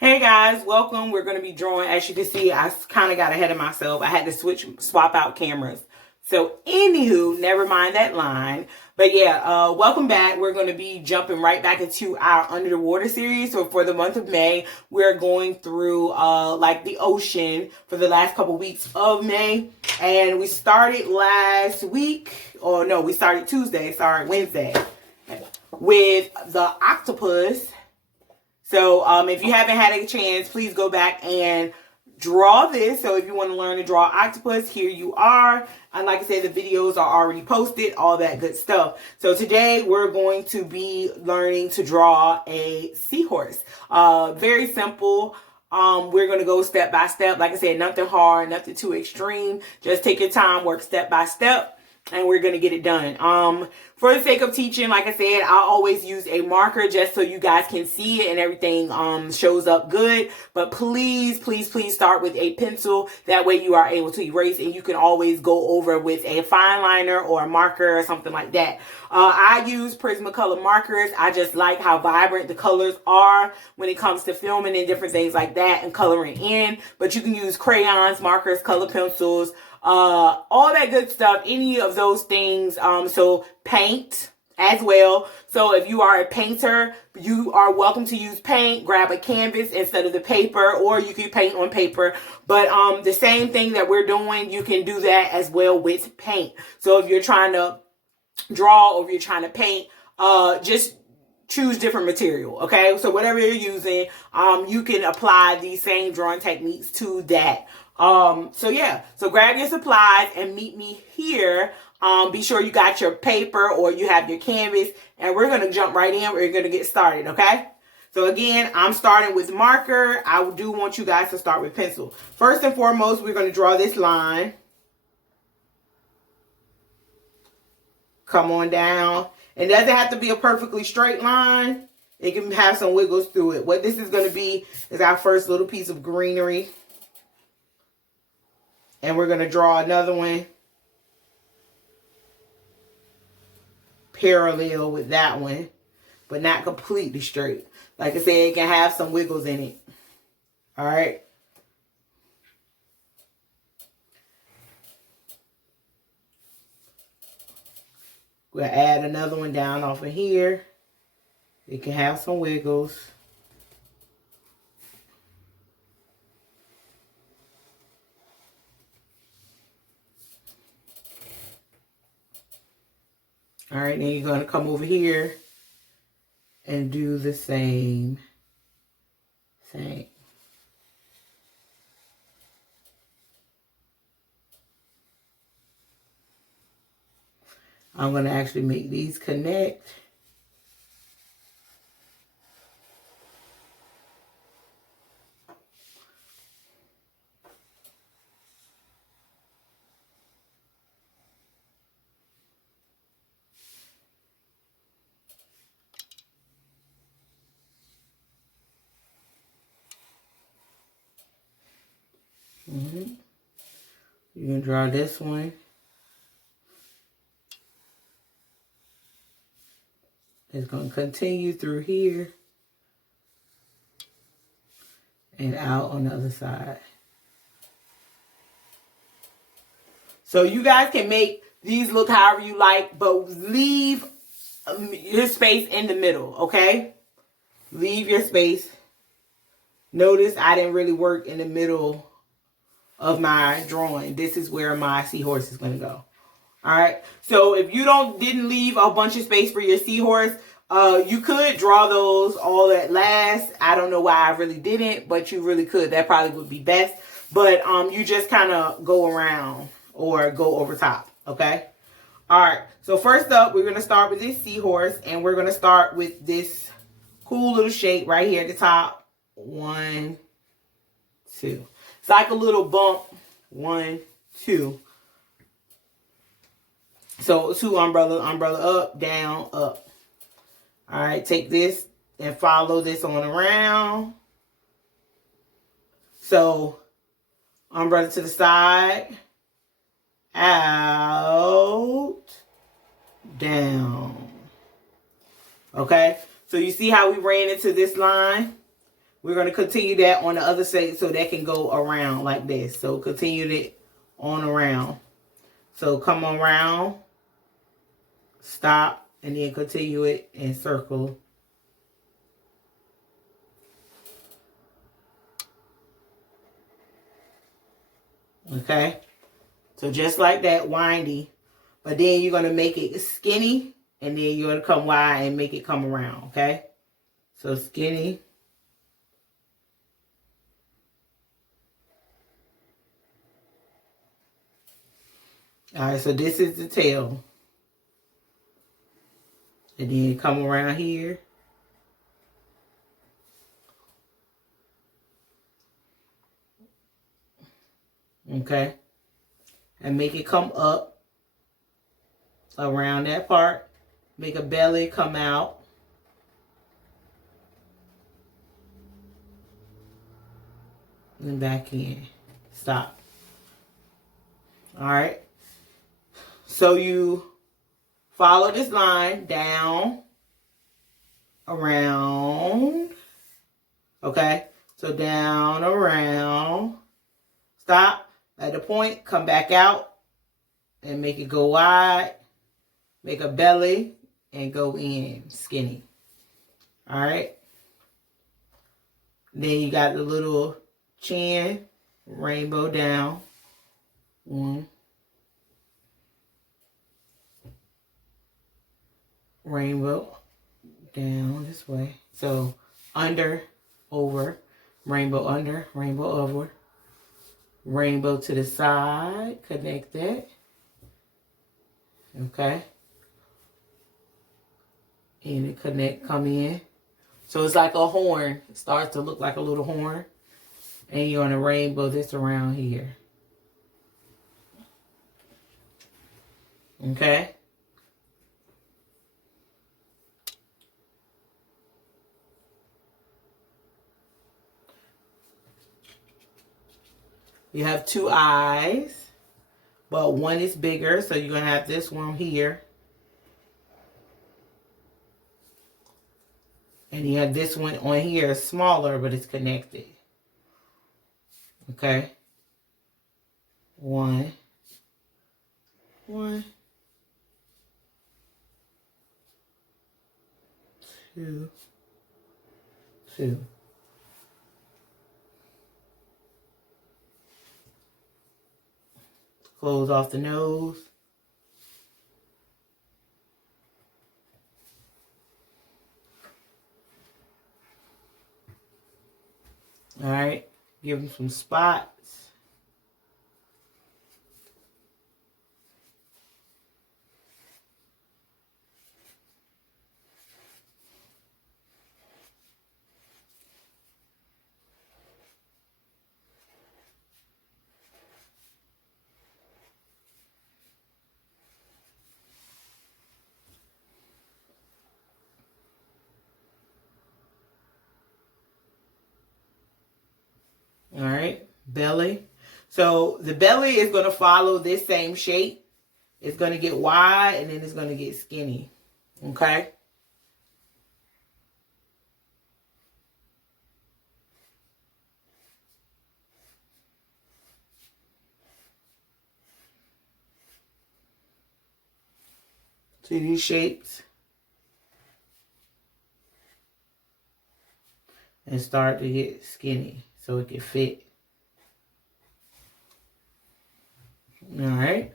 Hey guys, welcome. We're going to be drawing. As you can see, I kind of got ahead of myself. I had to swap out cameras. So anywho, never mind that line. But yeah, welcome back. We're going to be jumping right back into our Under the Water series. So for the month of May, we're going through like the ocean for the last couple weeks of May. And we started last week, or no, we started Wednesday, with the octopus. So if you haven't had a chance, please go back and draw this. So if you want to learn to draw octopus, here you are. And like I said, the videos are already posted, all that good stuff. So today we're going to be learning to draw a seahorse. Very simple. We're going to go step by step. Like I said, nothing hard, nothing too extreme. Just take your time, work step by step. And we're going to get it done. For the sake of teaching, like I said, I always use a marker just so you guys can see it and everything shows up good. But please, please, please start with a pencil. That way you are able to erase, and you can always go over with a fine liner or a marker or something like that. I use Prismacolor markers. I just like how vibrant the colors are when it comes to filming and different things like that and coloring in. But you can use crayons, markers, color pencils, all that good stuff, any of those things. So paint as well. So if you are a painter, you are welcome to use paint. Grab a canvas instead of the paper, or you can paint on paper. But the same thing that we're doing, you can do that as well with paint. So if you're trying to draw or if you're trying to paint, just choose different material. Okay, so whatever you're using, you can apply these same drawing techniques to that. So yeah, so grab your supplies and meet me here. Be sure you got your paper or you have your canvas, and we're going to jump right in. We're going to get started. Okay. So again, I'm starting with marker. I do want you guys to start with pencil. First and foremost, we're going to draw this line. Come on down. It doesn't have to be a perfectly straight line. It can have some wiggles through it. What this is going to be is our first little piece of greenery. And we're going to draw another one parallel with that one, but not completely straight. Like I said, it can have some wiggles in it. All right. We'll add another one down off of here. It can have some wiggles. All right, then you're going to come over here and do the same thing. I'm going to actually make these connect. You can draw this one. It's going to continue through here and out on the other side. So you guys can make these look however you like, but leave your space in the middle, okay? Leave your space. Notice I didn't really work in the middle of my drawing. This is where my seahorse is going to go. All right. So if you didn't leave a bunch of space for your seahorse, you could draw those all at last. I don't know why I really didn't, but you really could. That probably would be best. But you just kind of go around or go over top. Okay. All right. So first up, we're going to start with this seahorse, and we're going to start with this cool little shape right here at the top. 1, 2. It's like a little bump. 1, 2. So 2 umbrella up, down, up. All right, take this and follow this on around. So umbrella to the side, out, down. Okay, so you see how we ran into this line? We're going to continue that on the other side so that can go around like this. So continue it on around. So come around, stop, and then continue it and circle. Okay? So just like that, windy. But then you're going to make it skinny, and then you're going to come wide and make it come around, okay? So skinny. All right, so this is the tail. And then come around here. Okay? And make it come up around that part. Make a belly come out. And back in. Stop. All right. So you follow this line down, around. Okay. So down, around. Stop. At the point, come back out and make it go wide. Make a belly and go in skinny. All right. Then you got the little chin, rainbow down. One. Rainbow down this way. So under, over, rainbow under, rainbow over, rainbow to the side, connect that. Okay. And it connect, come in. So it's like a horn. It starts to look like a little horn. And you're going to rainbow this around here. Okay. You have two eyes, but one is bigger, so you're going to have this one here. And you have this one on here, smaller, but it's connected. Okay. One. Two. Close off the nose. All right. Give them some spots. All right, belly. So the belly is going to follow this same shape. It's going to get wide and then it's going to get skinny. Okay. See these shapes? And start to get skinny so it can fit. All right.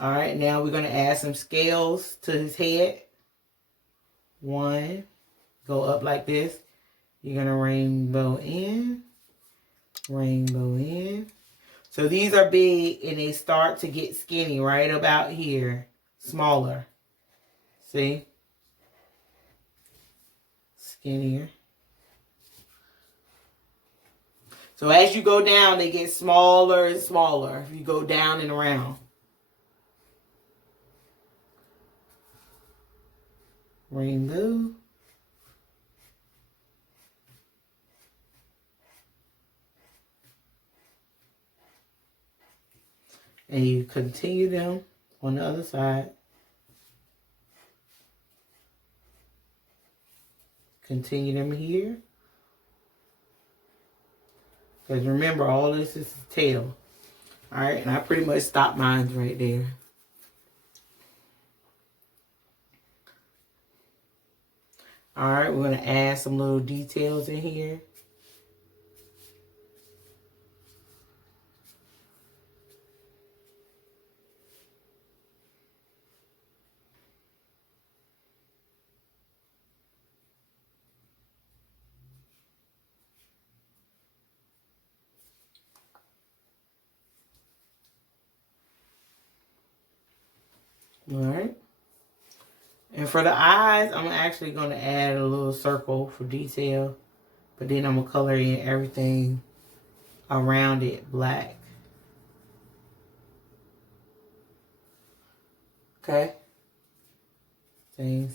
All right, now we're going to add some scales to his head. One, go up like this. You're going to rainbow in, rainbow in. So these are big and they start to get skinny right about here, smaller. See? Skinnier. So as you go down, they get smaller and smaller. If you go down and around. Rainbow. And you continue them on the other side. continue them here. Because remember, all this is the tail. Alright, and I pretty much stopped mine right there. Alright, we're going to add some little details in here. Alright. And for the eyes, I'm actually going to add a little circle for detail. But then I'm going to color in everything around it black. Okay. Same.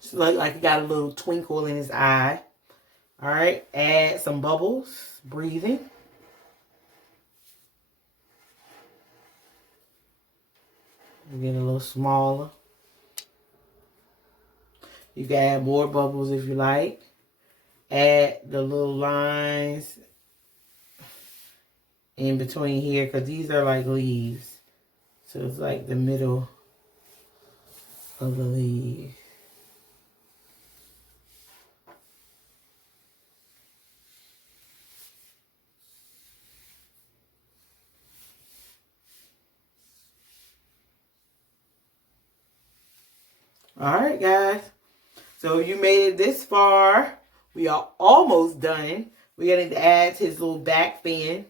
Just look like he got a little twinkle in his eye. Alright, add some bubbles, breathing. Get a little smaller. You can add more bubbles if you like. Add the little lines in between here, because these are like leaves. So it's like the middle of the leaf. Alright, guys. So you made it this far. We are almost done. We're going to add his little back fin.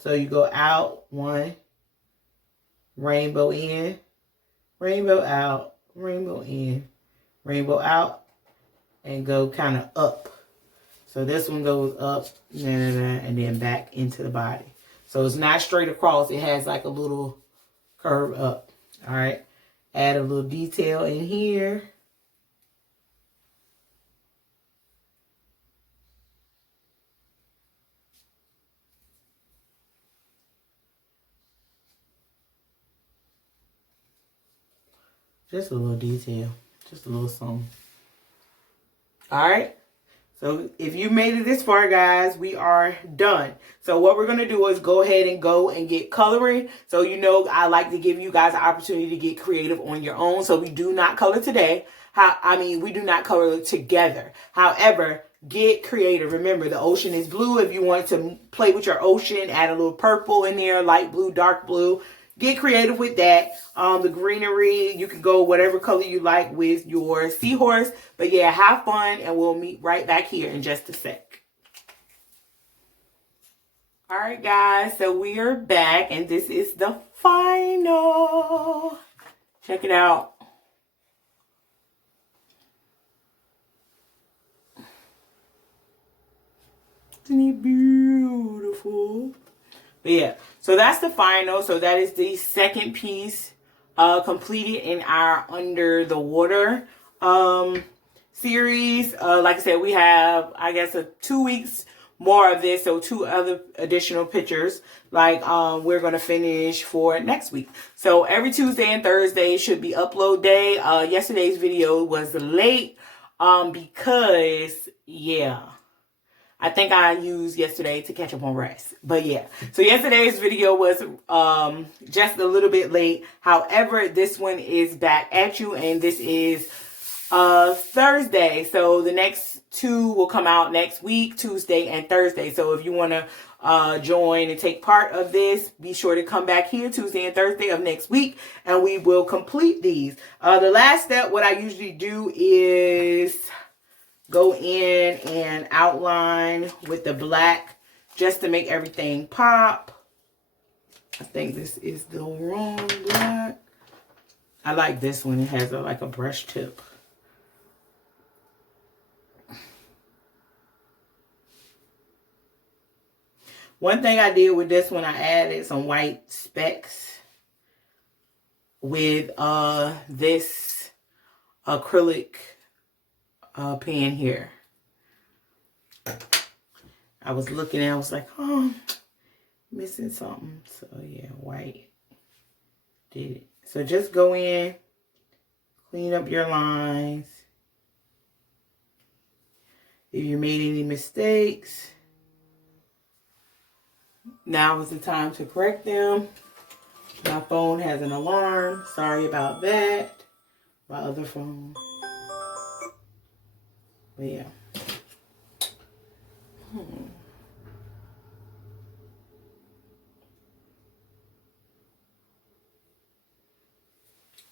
So you go out, one, rainbow in, rainbow out, rainbow in, rainbow out, and go kind of up. So this one goes up, and then back into the body. So it's not straight across. It has like a little curve up. All right. Add a little detail in here. Just a little detail. Just a little something. All right. So if you made it this far, guys, we are done. So what we're going to do is go ahead and go and get coloring. So, you know, I like to give you guys an opportunity to get creative on your own. So we do not color today. We do not color together. However, get creative. Remember, the ocean is blue. If you want to play with your ocean, add a little purple in there, light blue, dark blue. Get creative with that. The greenery, you can go whatever color you like with your seahorse. But yeah, have fun, and we'll meet right back here in just a sec. All right, guys, so we are back, and this is the final. Check it out. Isn't it beautiful? But yeah, so that's the final. So that is the second piece completed in our Under the Water series. Like I said, we have, I guess, 2 weeks more of this. So 2 other additional pictures like we're going to finish for next week. So every Tuesday and Thursday should be upload day. Yesterday's video was late because, yeah, I think I used yesterday to catch up on rest. But yeah, so yesterday's video was just a little bit late. However, this one is back at you, and this is Thursday. So the next 2 will come out next week, Tuesday and Thursday. So if you want to join and take part of this, be sure to come back here Tuesday and Thursday of next week, and we will complete these. The last step, what I usually do is go in and outline with the black just to make everything pop. I think this is the wrong black. I like this one. It has like a brush tip. One thing I did with this one, I added some white specks with this acrylic pen here. I was looking and I was like, oh, missing something. So yeah, white did it. So just go in, clean up your lines. If you made any mistakes, now is the time to correct them. My phone has an alarm. Sorry about that. My other phone. But yeah.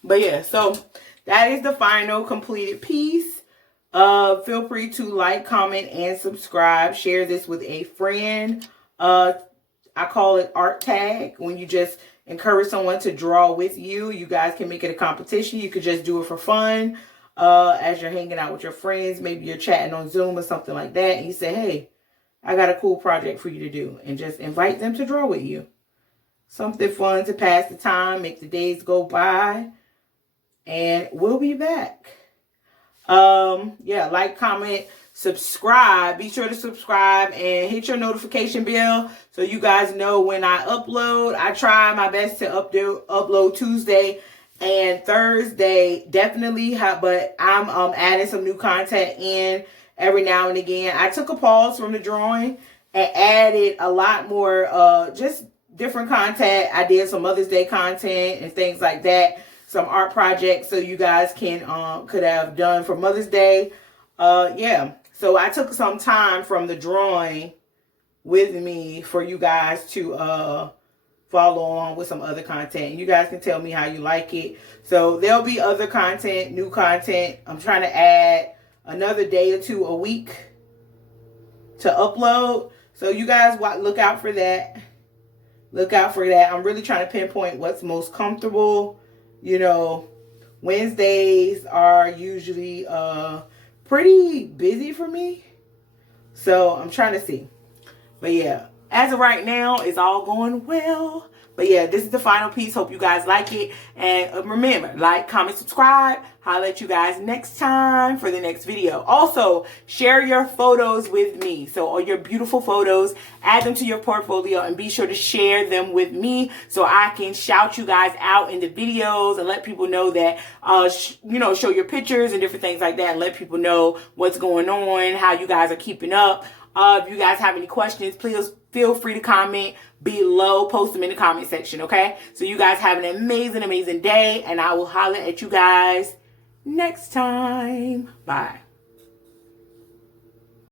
But yeah, so that is the final completed piece. Feel free to like, comment, and subscribe. Share this with a friend. I call it art tag. When you just encourage someone to draw with you, you guys can make it a competition. You could just do it for fun. As you're hanging out with your friends, maybe you're chatting on Zoom or something like that, and you say, hey, I got a cool project for you to do, and just invite them to draw with you. Something fun to pass the time, make the days go by, and we'll be back. Yeah, like, comment, subscribe. Be sure to subscribe and hit your notification bell so you guys know when I upload. I try my best to upload Tuesday and Thursday, definitely, but I'm adding some new content in every now and again. I took a pause from the drawing and added a lot more just different content. I did some Mother's Day content and things like that. Some art projects so you guys can could have done for Mother's Day. Yeah, so I took some time from the drawing with me for you guys to follow along with some other content. You guys can tell me how you like it. So there'll be other content, new content. I'm trying to add another day or two a week to upload. So you guys look out for that. Look out for that. I'm really trying to pinpoint what's most comfortable. You know, Wednesdays are usually pretty busy for me. So I'm trying to see. But yeah, as of right now, it's all going well. But yeah, this is the final piece. Hope you guys like it. And remember, like, comment, subscribe. I'll let you guys next time for the next video. Also, share your photos with me. So all your beautiful photos, add them to your portfolio and be sure to share them with me so I can shout you guys out in the videos and let people know that, you know, show your pictures and different things like that and let people know what's going on, how you guys are keeping up. If you guys have any questions, please feel free to comment below. Post them in the comment section, okay? So you guys have an amazing, amazing day, and I will holler at you guys next time. Bye.